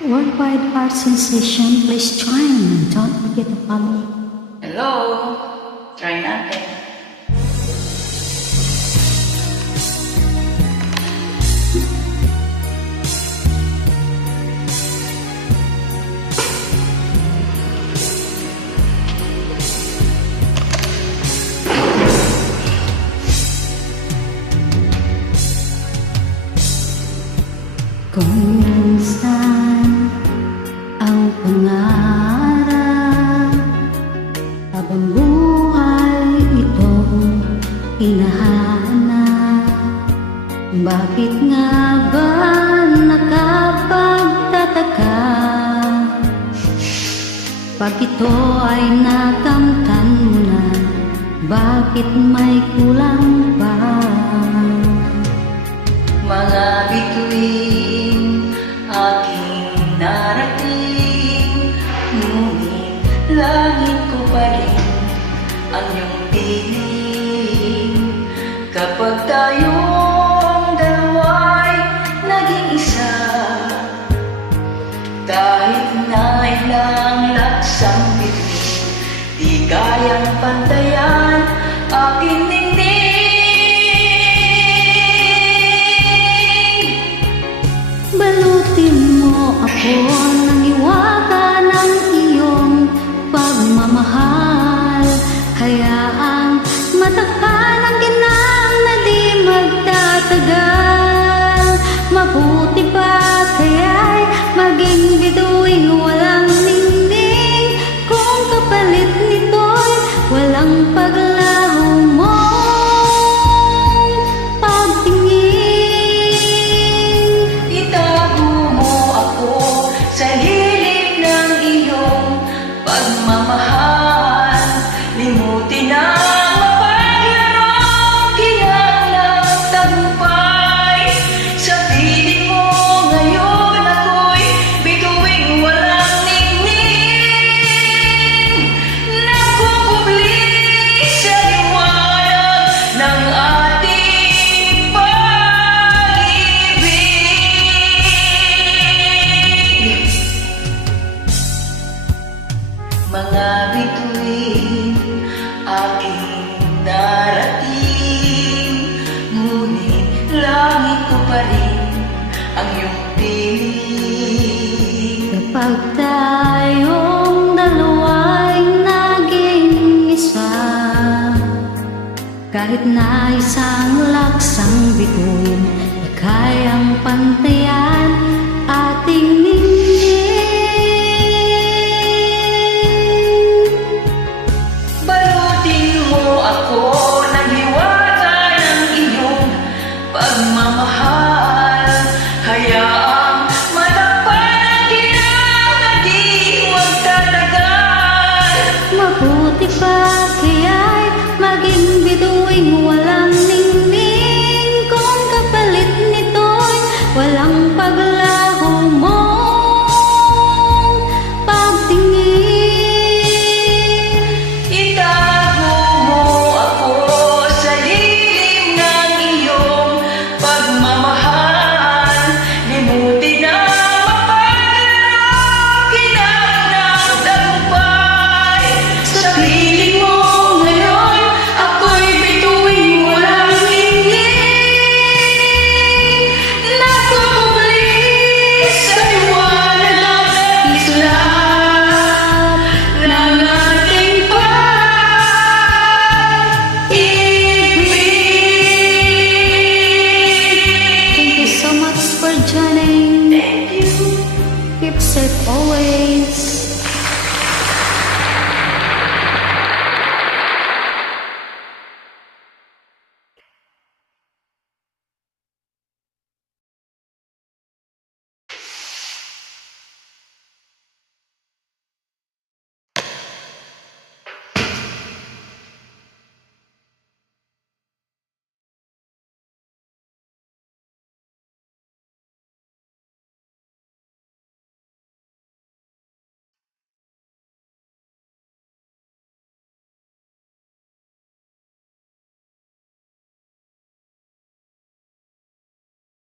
Worldwide Art Sensation, please join and don't forget to follow. Hello! Try natin. Kung saan ang pangarap, habang buhay itong hinahanap, bakit nga ba nakapagtataka pag ito ay nakamtan mo na? Bakit may kulang pa? Mga bituin aking narating, ngunit langit ko pa rin ang iyong piling. Kapag tayong dalawa'y naging isa, kahit na ilang laksang bituin, di kayang pantayan aking ningning. Balutin mo ako ng iwaka ng iyong pagmamahal. Hayaang matakpan ang ginang na di magtatagal. Mabuti pa kaya'y maging bituing walang ningning, kung kapalit nito'y walang paglaho mo. Pagmamahal, limutin ang mapaglarong kinang ng tagumpay. Sa piling mo ngayon ako'y bituing walang ningning, nagkukubli sa liwanag ng ating pag-ibig. Mga bituin aking narating, ngunit langit ko pa rin ang iyong piling. Kapag tayong dalawa'y naging isa, kahit na isang laksang bituin, di kayang pantayan ating ningning. Balutin mo ako ng hiwaga ng iyong pagmamahal. Hayaang matakpan ang ginang na di magtatagal. Mabuti pa kaya'y maging bituing walang ningning, kung kapalit nito'y walang paglaho mo. Itago mo ako sa lilim ng iyong pagmamahal. Limutin ang mapaglarong kinang ng tagumpay. Sa piling mo ngayon ako'y bituing walang ningning, nagkukubli sa liwanag ng islap ng ating Thank you so much for joining. Thank you. Keep safe always.